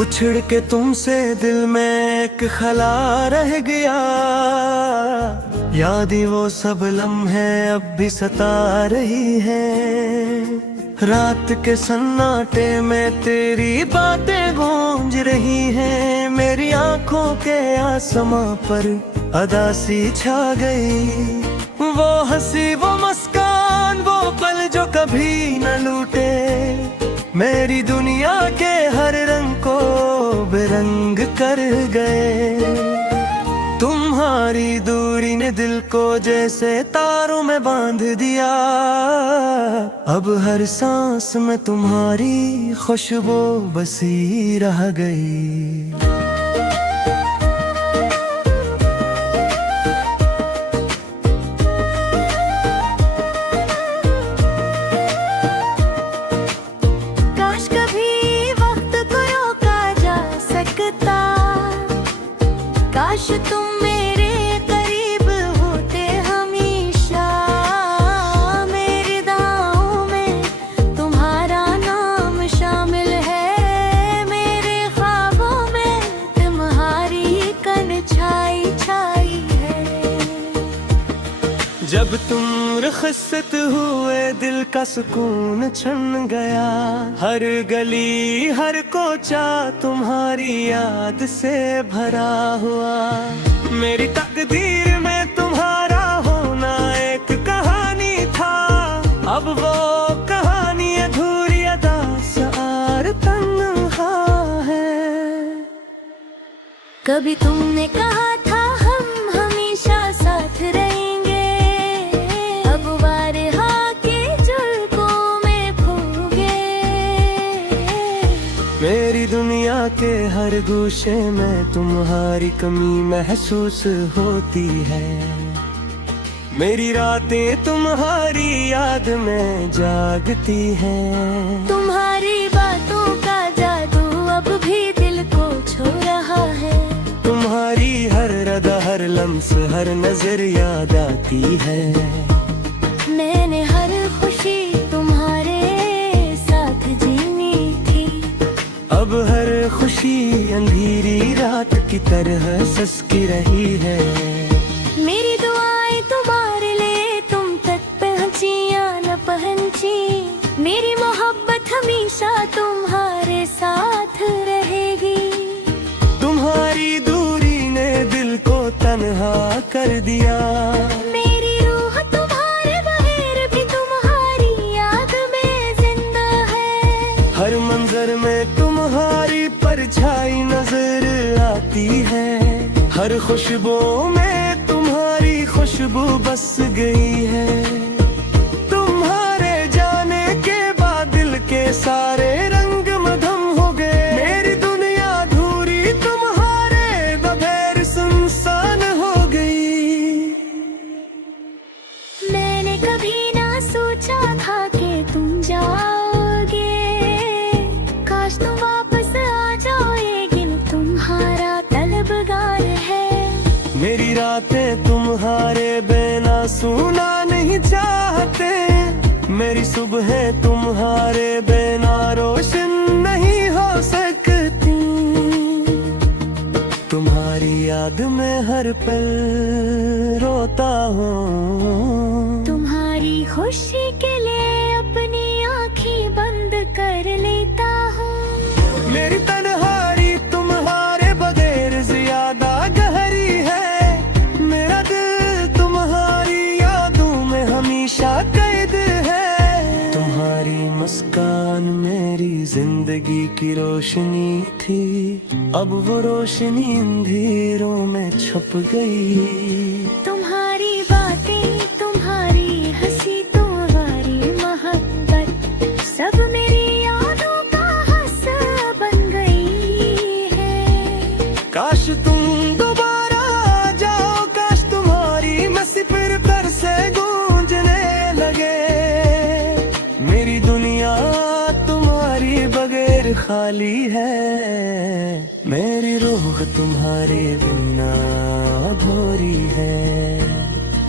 उछड़ के तुमसे दिल में एक खला रह गया, यादें वो सब लम्हे अब भी सता रही है। रात के सन्नाटे में तेरी बातें गूंज रही हैं, मेरी आंखों के आसमां पर अदासी छा गई। वो हंसी वो मुस्कान वो पल जो कभी न लूटे, मेरी दुनिया के हर रंग को बेरंग कर गए। तुम्हारी दूरी ने दिल को जैसे तारों में बांध दिया, अब हर सांस में तुम्हारी खुशबू बसी रह गई। काश तुम मेरे करीब होते हमेशा, मेरी दुआओं में तुम्हारा नाम शामिल है, मेरे ख्वाबों में तुम्हारी कन छाई छाई है। जब तुम रुखसत हुए दिल का सुकून छन गया, हर गली हर कोचा तुम्हारी याद से भरा हुआ। मेरी तकदीर में तुम्हारा होना एक कहानी था, अब वो कहानी अधूरी अदास और तन्हा है। कभी तुमने कहा था हम हमेशा साथ रहेंगे, अब वारहा के झलकों में खो गए। मेरी दुनिया के हर गोशे में तुम्हारी कमी महसूस होती है, मेरी रातें तुम्हारी याद में जागती हैं। तुम्हारी बातों का जादू अब भी दिल को छू रहा है, तुम्हारी हर रदा हर लम्स हर नजर याद आती है। मैंने हर खुशी तुम्हारे साथ जीनी थी, अब हर खुशी अंधेरी रात की तरह ससकी रही है। मेरी दुआएं तुम्हारे लिए तुम तक पहुंची या न पहुंची, मेरी मोहब्बत हमेशा तुम्हारे साथ रहेगी। तुम्हारी दूरी ने दिल को तन्हा कर दिया, मेरी रूह तुम्हारे बगैर भी तुम्हारी याद में जिंदा है। हर मंजर में तुम्हारी परछाई नजर आती है, हर खुशबू में तुम्हारी खुशबू बस गई है। तुम्हारे जाने के बाद दिल के सारे रंग मधम हो गए, मेरी दुनिया अधूरी तुम्हारे बगैर सुनसान हो गई। मैंने कभी ना सोचा था कि तुम जाओगे, काश तुम वापस आ जाओ, लेकिन तुम्हारा तलबगार है। मेरी रातें तुम्हारे बिना सुना नहीं चाहते, मेरी सुबहें तुम्हारे बिना रोशन नहीं हो सकती। तुम्हारी याद में हर पल रोता हूँ, तुम्हारी खुशी के लिए अपनी आँखें बंद कर लेता हूँ। मेरी तन्हाई तुम्हारे बगैर ज्यादा गहरी है, मेरा दिल तुम्हारी यादों में हमेशा कैद है। तुम्हारी मुस्कान मेरी जिंदगी की रोशनी थी, अब वो रोशनी अंधेरों में छुप गई। तुम्हारी बातें तुम्हारी हंसी तुम्हारी मोहब्बत सब मेरी यादों का हिस्सा बन गई है। काश तुम दोबारा आ जाओ, काश तुम्हारी मसी फिर से गूंजने लगे। मेरी दुनिया तुम्हारी बगैर खाली है, मेरी रूह तुम्हारे बिना अधूरी है।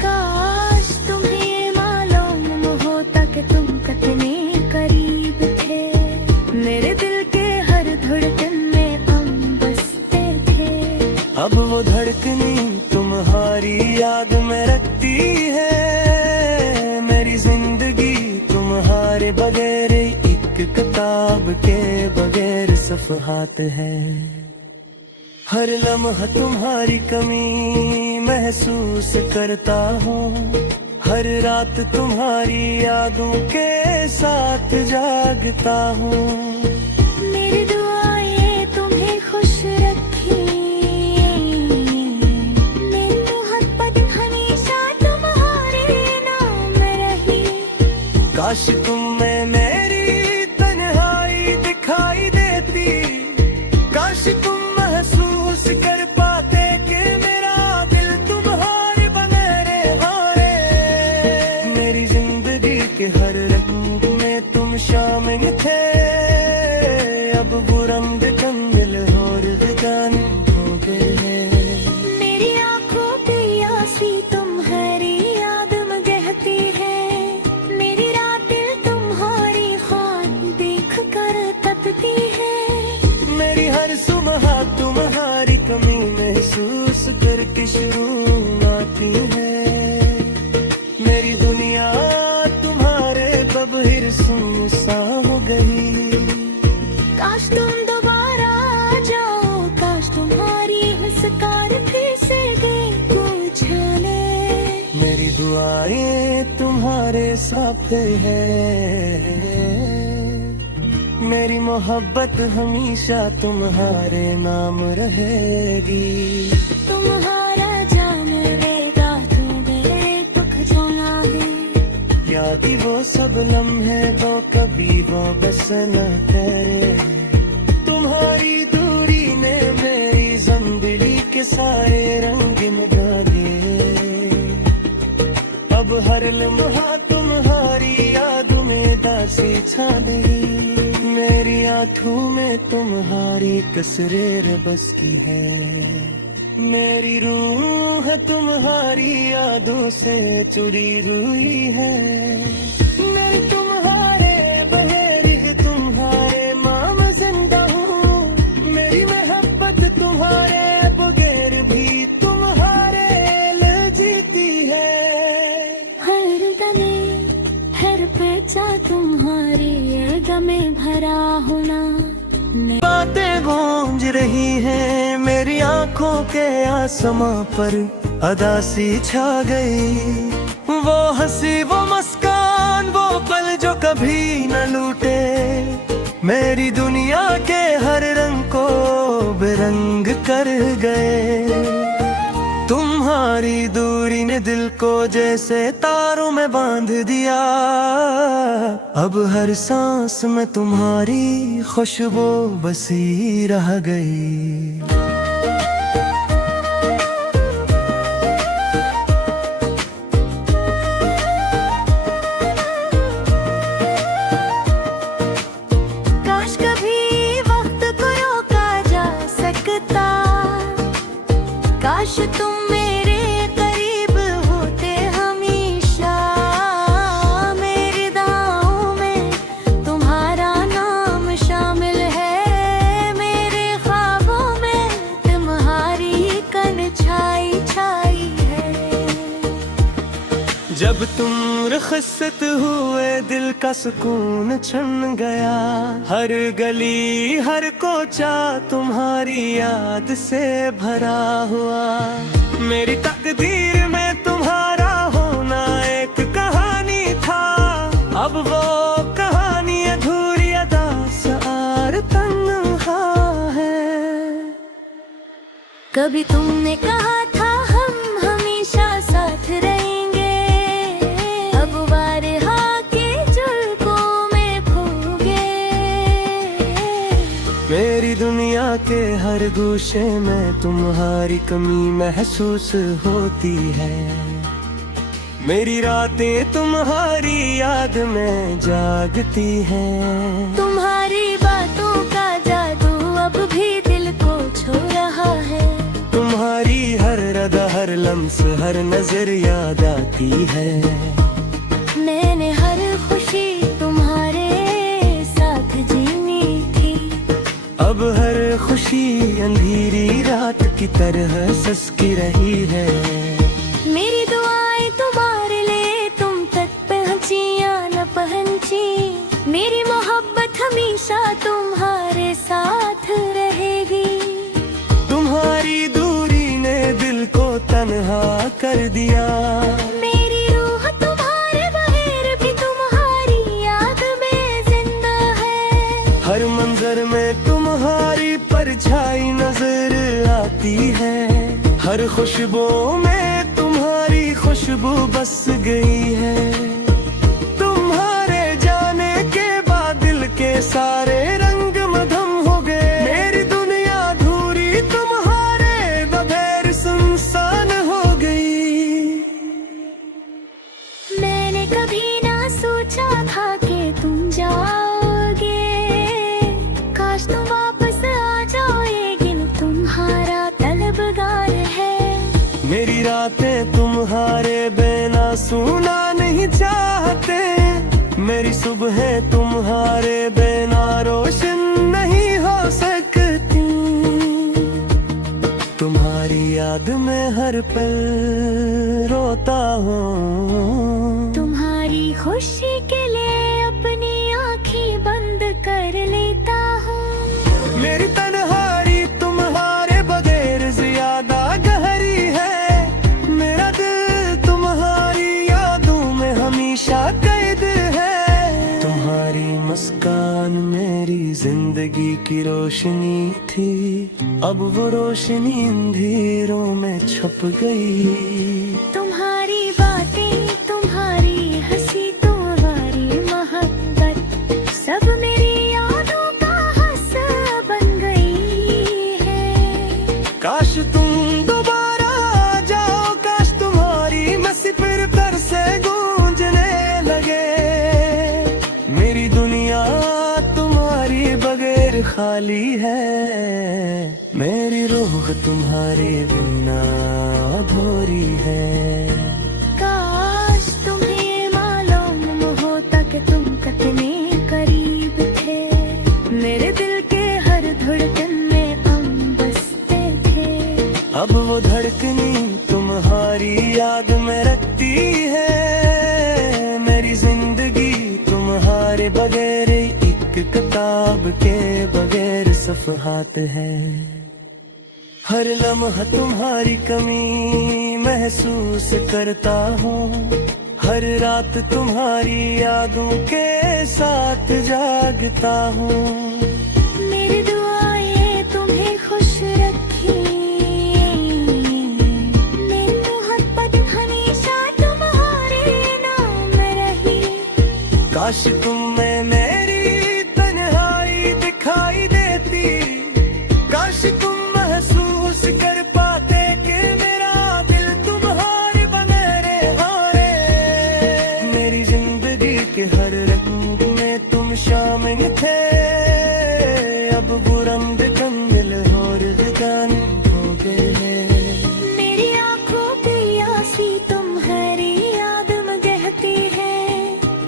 काश तुम्हें मालूम होता कि तुम कितने करीब थे, मेरे दिल के हर धड़कन में धड़कनी तुम्हारी याद में रखती है। मेरी जिंदगी तुम्हारे बगैर एक किताब के बगैर सफ़हात है। हर लम्हा तुम्हारी कमी महसूस करता हूँ, हर रात तुम्हारी यादों के साथ जागता हूँ। मेरी दुआएं तुम्हें खुश रखे, मेरी मोहब्बत हमेशा तुम्हारे नाम रही। काश तुम में मेरी तन्हाई दिखाई देती, काश तुम महसूस कर पाते कि मेरा दिल तुम्हारे बगैर हारे। मेरी जिंदगी के हर रंग में तुम शामिल थे, अब वो रंग कंदिल और बेगान हो गए। मेरी आंखों की आंसी तुम्हारी याद में बहती है, मेरी रातें तुम्हारी ख्वाब देख कर तपती है। मेरी हर सुबह तुम्हारी कमी महसूस करके शुरू आती है। मेरी दुनिया तुम्हारे बगैर सुनसान हो गई। काश तुम दोबारा आ जाओ, काश तुम्हारी मुस्कान फिर से गई कुछ जाने। मेरी दुआएं तुम्हारे साथ है, मेरी मोहब्बत हमेशा तुम्हारे नाम रहेगी। तुम्हारा जाम रहेगा, तुम्हें दुख जाना है। यादी वो सब लम्हे तो कभी वो बस न करे। तुम्हारी दूरी ने मेरी जिंदगी के सारे रंग मिटा दिए। अब हर लम्हा तुम्हारी याद में दासी छा गई। मेरी आंखों में तुम्हारी तस्वीर बस की है, मेरी रूह तुम्हारी यादों से जुड़ी हुई है। मैं तुम्हारे बगैर तुम्हारे माम जिंदा हूँ, मेरी मोहब्बत तुम्हारे बगैर भी तुम्हारे लिए जीती है। हर दमे हर पैचा तुम्हारी गमे भरा होना। बातें गूंज रही हैं मेरी आंखों के आसमां पर, अदासी छा गई। वो हंसी वो मुस्कान वो पल जो कभी न लूटे, मेरी दुनिया के हर रंग को बेरंग कर गए। तुम्हारी दूरी ने दिल को जैसे तारों में बांध दिया। अब हर सांस में तुम्हारी खुशबू बसी रह गई। काश कभी वक्त को रोका जा सकता, काश तुम मेरे करीब होते हमेशा। मेरी दुआओं में तुम्हारा नाम शामिल है, मेरे ख्वाबों में तुम्हारी कन छाई छाई है। जब तुम रुखसत हुए दिल का सुकून छन गया। हर गली हर कोचा तुम्हारी याद से भरा हुआ। मेरी तकदीर में तुम्हारा होना एक कहानी था, अब वो कहानी अधूरी अदास और तन्हा है। कभी तुमने कहा था हम हमेशा साथ रहेंगे, अब बारहा के जुल्फों में खो गए। मेरी दुनिया के हर गोशे में तुम्हारी कमी महसूस होती है। मेरी रातें तुम्हारी याद में जागती हैं। तुम्हारी बातों का जादू अब भी दिल को छू रहा है। तुम्हारी हर रदा हर लम्स हर नजर याद आती है। मैंने हर खुशी तुम्हारे साथ जीनी थी, अब हर खुशी अंधेरी रात की तरह ससकी रही है। मेरी दुआएं तुम्हारे लिए तुम तक पहुंची या न पहुंची, मेरी मोहब्बत हमेशा तुम्हारे साथ रहेगी। तुम्हारी दूरी ने दिल को तन्हा कर दिया, मेरी रूह तुम्हारे बगैर भी तुम्हारी याद में जिंदा है। हर मंजर में तुम्हारी परछाई नजर आती है, हर खुशबू में तुम्हारी खुशबू बस गई है। तुम्हारे जाने के बाद दिल के सारे रंग मधम हो गए, मेरी दुनिया अधूरी तुम्हारे बगैर सुनसान हो गई। मैंने कभी ना सोचा था कि तुम जाओगे, काश तुम वापस आ जाओ, लेकिन तुम्हारा तलबगार है। मेरी रातें तुम्हारे बिना सुना नहीं चाहते, मेरी सुबहें तुम्हारे बिना रोशन नहीं हो सकती। तुम्हारी याद में हर पल रोता हूँ, तुम्हारी खुशी के लिए अपनी आँखें बंद कर लेता हूँ। मेरी तन्हाई तुम्हारे बगैर ज्यादा गहरी है, मेरा दिल तुम्हारी यादों में हमेशा कैद है। तुम्हारी मुस्कान मेरी जिंदगी की रोशनी थी, अब वो रोशनी अंधेरों में छुप गई। तुम्हारी बातें, तुम्हारी हंसी, तुम्हारी मोहब्बत सब मेरी यादों का हिस्सा बन गई है। काश तुम दोबारा आ जाओ, काश तुम्हारी मसी फिर तर से गूंजने लगे। मेरी दुनिया तुम्हारी बगैर खाली है, मेरी रूह तुम्हारे बिना अधूरी है। काश तुम्हें मालूम होता कि तुम कितने करीब थे, मेरे दिल के हर धड़कन में हम बसते थे। अब वो धड़कनी तुम्हारी याद में रखती है, मेरी जिंदगी तुम्हारे बगैर एक किताब के बगैर सफ़हात है। हर लम्हा तुम्हारी कमी महसूस करता हूँ, हर रात तुम्हारी यादों के साथ जागता हूँ। मेरी दुआएं तुम्हें खुश रखें, मेरी मोहब्बत हमेशा तुम्हारे नाम रही। काश तुम में मेरी तन्हाई दिखाई देती, काश तुम महसूस कर पाते कि मेरा दिल तुम्हारे बगैर हारे। मेरी जिंदगी के हर रंग में तुम शामिल थे, अब वो रंग कंदिल और बेगाने हो गए हैं। मेरी आँखों पे आंसी तुम्हारी याद में बहती है,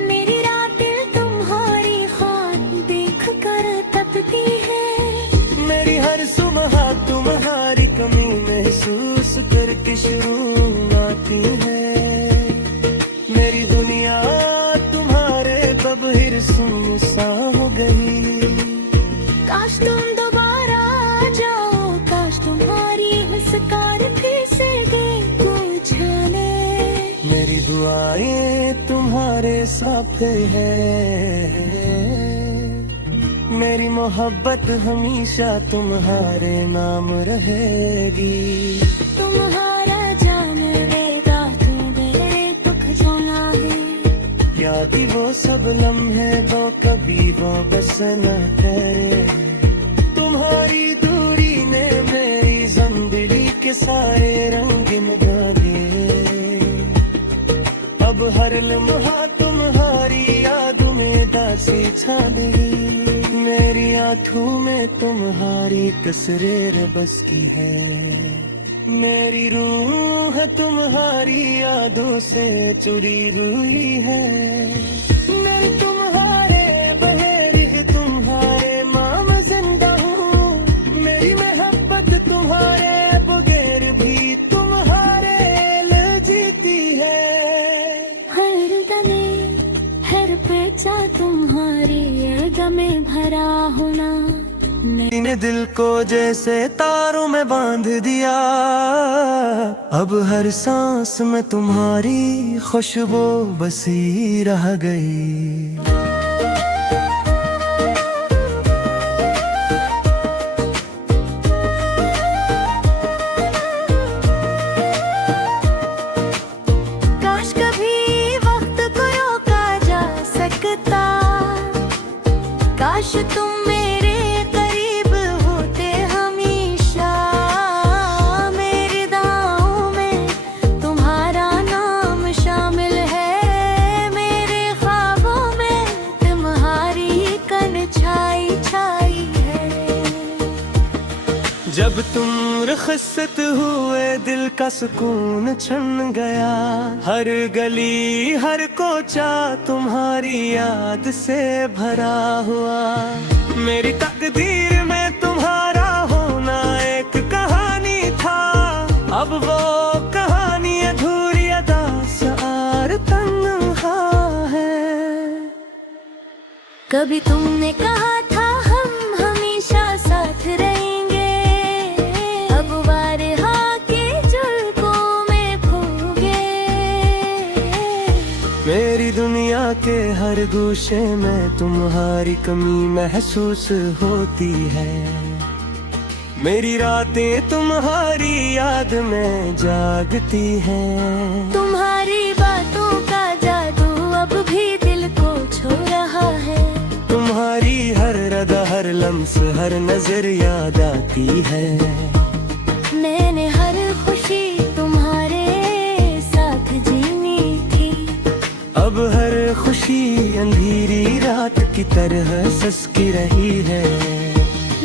मेरी रातें तुम्हारी ख्वाब देख कर तपती है। मेरी हर सुबह तुम्हारी कमी महसूस करके शुरू आती है। मेरी दुनिया तुम्हारे बगैर सुनसान हो गई। काश तुम दोबारा आ जाओ, काश तुम्हारी मुस्कान फिर से जाने। मेरी दुआएं तुम्हारे साथ है, मेरी मोहब्बत हमेशा तुम्हारे नाम रहेगी। तुम्हारा जान रहेगा, तू मेरे दुख जाना है। याद वो सब लम्हे जो कभी वापस न करे, तुम्हारी दूरी ने मेरी जिंदगी के सारे रंग मिटा दिए। अब हर लम्हा तुम्हारी याद में दासी छा गई, मेरी आंखों में तुम्हारी तस्वीर बस की है। मेरी रूह तुम्हारी यादों से जुड़ी हुई है। मैं तुम्हारे बगैर तुम्हारे माम जिंदा हूँ, मेरी मोहब्बत तुम्हारे में भरा होना। ने दिल को जैसे तारों में बांध दिया, अब हर सांस में तुम्हारी खुशबू बसी रह गई। काश कभी वक्त को रोका जा सकता, काश तुम मेरे करीब होते हमेशा। मेरी दुआओं में तुम्हारा नाम शामिल है, मेरे ख्वाबों में तुम्हारी कन छाई छाई है। जब तुम रुखसत हुए दिल का सुकून छन गया, हर गली हर कोचा तुम्हारी याद से भरा हुआ। मेरी तकदीर में तुम्हारा होना एक कहानी था, अब वो कहानी अधूरी अदास और तन्हा है। कभी तुमने कहा था हम हमेशा साथ रहेंगे, अब वारहा के जुल्फों में खो गए। मेरी दुनिया के हर गोशे में तुम्हारी कमी महसूस होती है, मेरी रातें तुम्हारी याद में जागती हैं। तुम्हारी बातों का जादू अब भी दिल को छू रहा है, तुम्हारी हर रदा हर लम्स हर नजर याद आती है। मैंने हर खुशी तुम्हारे साथ जीनी थी, अब हर खुशी अंधेरी रात की तरह ससकी रही है।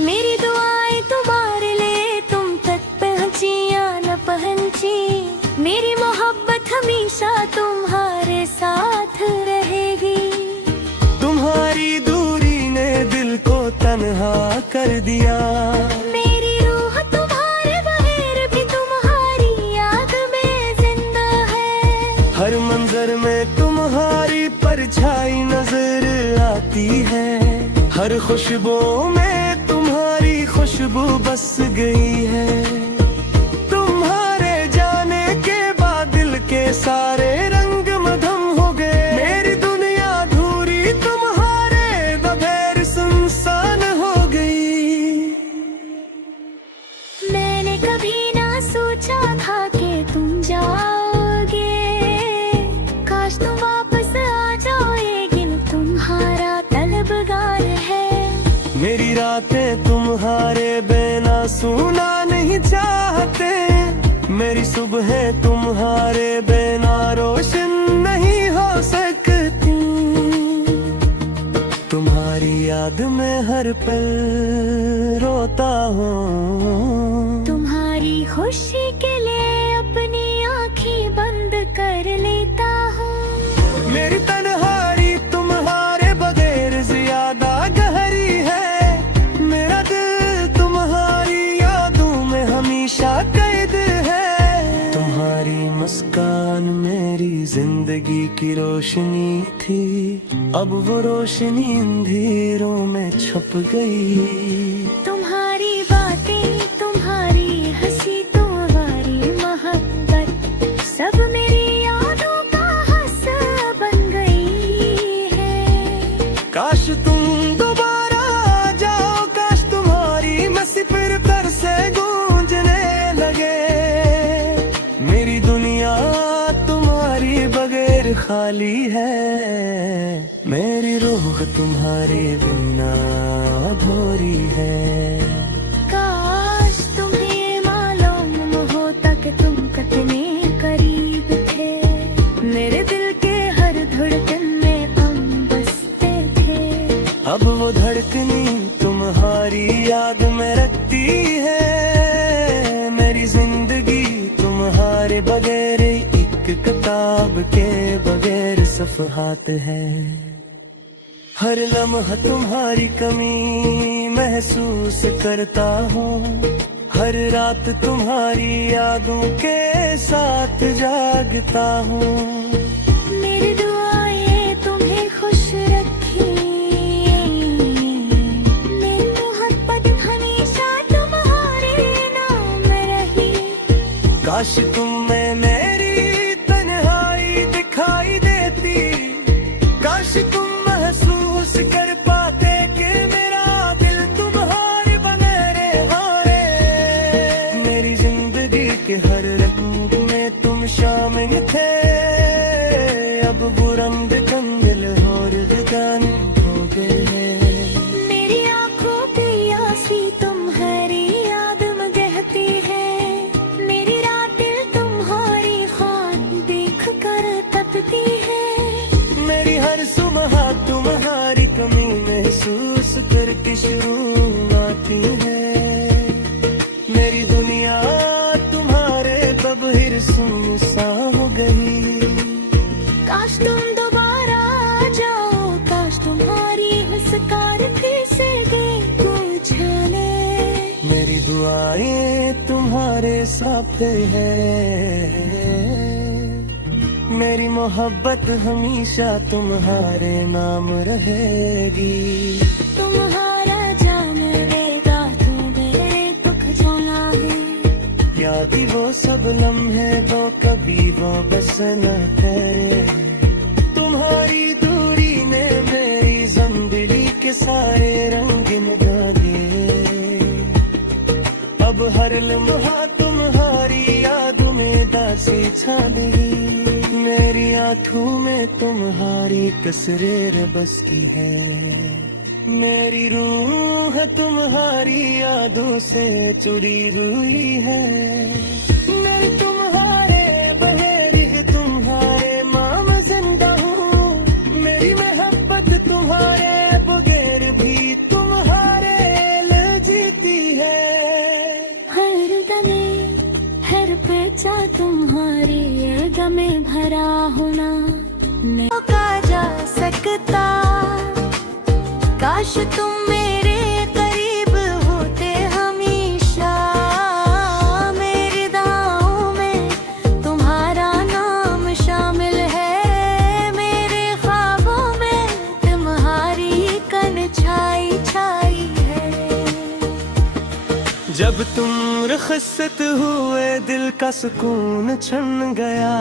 मेरी दुआएं तुम्हारे लिए तुम तक पहुंची या न पहुंची, मेरी मोहब्बत हमेशा तुम्हारे साथ रहेगी। तुम्हारी दूरी ने दिल को तन्हा कर दिया, मेरी रूह तुम्हारे बगैर भी तुम्हारी याद में जिंदा है। हर मंजर में तुम्हारी परछाई नजर आती है, हर खुशबू में तुम्हारी खुशबू बस गई है। तुम्हारे जाने के बाद दिल के सारे रंग मधम हो गए, मेरी दुनिया अधूरी तुम्हारे बगैर सुनसान हो गई। मैंने कभी ना सोचा था कि तुम जाओगे, काश तुम वापस आ जाओ, लेकिन तुम्हारा तलबगार है। मेरी रातें तुम्हारे बिना सुना नहीं चाहते, मेरी सुबहें तुम्हारे बिना रोशन नहीं हो सकती। तुम्हारी याद में हर पल रोता हूँ, तुम्हारी खुशी के लिए अपनी आँखें बंद कर लेता हूँ। मेरी तन्हाई तुम्हारे बगैर ज्यादा गहरी है, मेरा दिल तुम्हारी यादों में हमेशा कैद है। तुम्हारी मुस्कान मेरी जिंदगी की रोशनी थी, अब वो रोशनी अंधेरों में छुप गई। तुम्हारी बातें तुम्हारी हंसी तुम्हारी मोहब्बत सब मेरी यादों का हिस्सा बन गई है। काश तुम दोबारा आ जाओ, काश तुम्हारी मसी फिर से गूंजने लगे। मेरी दुनिया तुम्हारी बगैर खाली है, मेरी रूह तुम्हारे बिना अधूरी है। काश तुम्हें मालूम होता कि तुम कितने करीब थे, मेरे दिल के हर धड़कन में हम बसते थे। अब वो धड़कनी तुम्हारी याद में रखती है, मेरी जिंदगी तुम्हारे बगैर एक किताब के बगैर सफ़हात है। हर लम्हा तुम्हारी कमी महसूस करता हूँ, हर रात तुम्हारी यादों के साथ जागता हूँ। मेरी दुआएं तुम्हें खुश रखें, काश तुम में मेरी तन्हाई दिखाई देती, काश तुम महसूस कर पाते कि मेरा दिल तुम्हारे बने रे हारे। मेरी जिंदगी के हर रंग में तुम शामिल थे, अब वो रंग कंदिल और विदान हो गए। मेरी आंखों की आंसी तुम्हारी याद में बहती है, मेरी रातें तुम्हारी ख्वाब देख कर तपती है। मेरी हर सुबह तुम्हारी कमी महसूस करके शुरू आती है। मेरी दुनिया तुम्हारे बगैर सुनसान हो गई। काश तुम दोबारा आ जाओ, काश तुम्हारी मुस्कान फिर से देखो जाने। मेरी दुआएं तुम्हारे साथ है, मेरी मोहब्बत हमेशा तुम्हारे नाम रहेगी। तुम्हारा जाम रहेगा, तू मेरे दुख जाना है। याद ही वो सब लम्हे वो कभी वो बस न करे। तुम्हारी दूरी ने मेरी जिंदगी के सारे रंग मिटा दिए। अब हर लम्हा तुम्हारी याद में दासी छानी। मेरी आंखों में तुम्हारी तस्वीर बस की है। मेरी रूह तुम्हारी यादों से जुड़ी हुई है। मैं तुम्हारे बगैर तुम्हारे माम जिंदा हूँ। मेरी मोहब्बत तुम्हारे बगैर भी तुम्हारे लिए जीती है। हर गमे हर पेचा तुम्हारी ये गमे भरा होना नहीं रोका जा सकता। काश तुम मेरे करीब होते हमेशा। मेरी दुआओं में तुम्हारा नाम शामिल है। मेरे ख्वाबों में तुम्हारी कन छाई छाई है। जब तुम रुखसत हुए दिल का सुकून छन गया।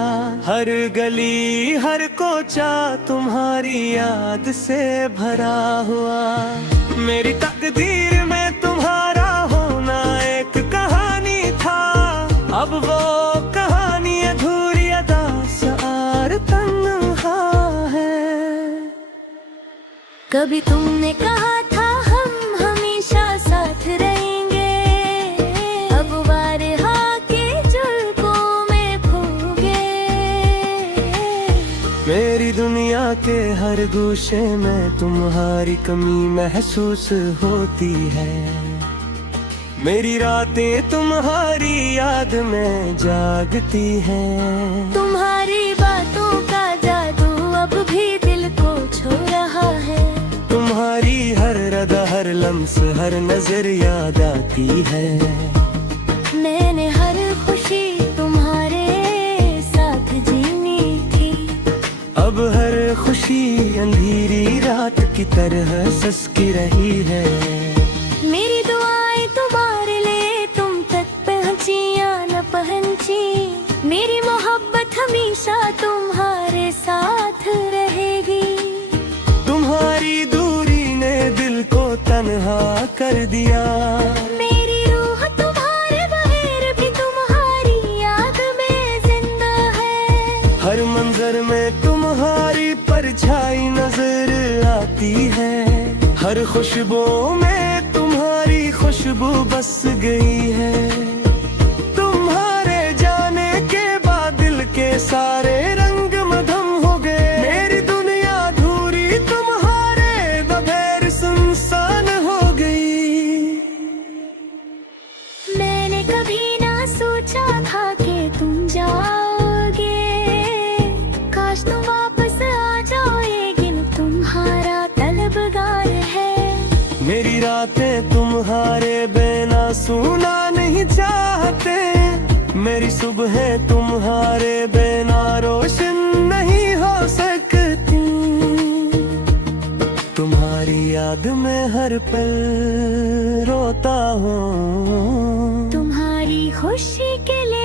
हर गली हर कोचा तुम्हारी याद से भरा हुआ। मेरी तकदीर में तुम्हारा होना एक कहानी था। अब वो कहानी अधूरी अदास और तन्हा है। कभी तुमने कहा था हम हमेशा साथ रहेंगे। अब वारहा के जुल्फों में खो गए। मेरी दुनिया के हर गोशे में तुम्हारी कमी महसूस होती है। मेरी रातें तुम्हारी याद में जागती हैं। तुम्हारी बातों का जादू अब भी दिल को छू रहा है। तुम्हारी हर रदा हर लम्स हर नजर याद आती है। मैंने हर खुशी तुम्हारे साथ जीनी थी। अब हर खुशी अंधेरी रात की तरह ससकी रही है। मेरी दुआएं तुम्हारे लिए तुम तक पहुंची या न पहुंची। मेरी मोहब्बत हमेशा तुम्हारे साथ रहेगी। तुम्हारी दूरी ने दिल को तन्हा कर दिया। मेरी रूह तुम्हारे बगैर भी तुम्हारी याद में जिंदा है। हर मंजर में तुम्हारी परछाई नजर आती है। हर खुशबू में तुम्हारी खुशबू बस गई है। तुम्हारे जाने के बाद दिल के सारे रंग मधम हो गए। मेरी दुनिया अधूरी तुम्हारे बगैर सुनसान हो गई। मैंने कभी ना सोचा था कि तुम जाओगे। काश तुम वापस आ जाओ, लेकिन तुम्हारा तलबगार है। मेरी रातें तुम्हारे बिना सुना नहीं चाहते। मेरी सुबह तुम्हारे बिना रोशन नहीं हो सकती। तुम्हारी याद में हर पल रोता हूँ। तुम्हारी खुशी के लिए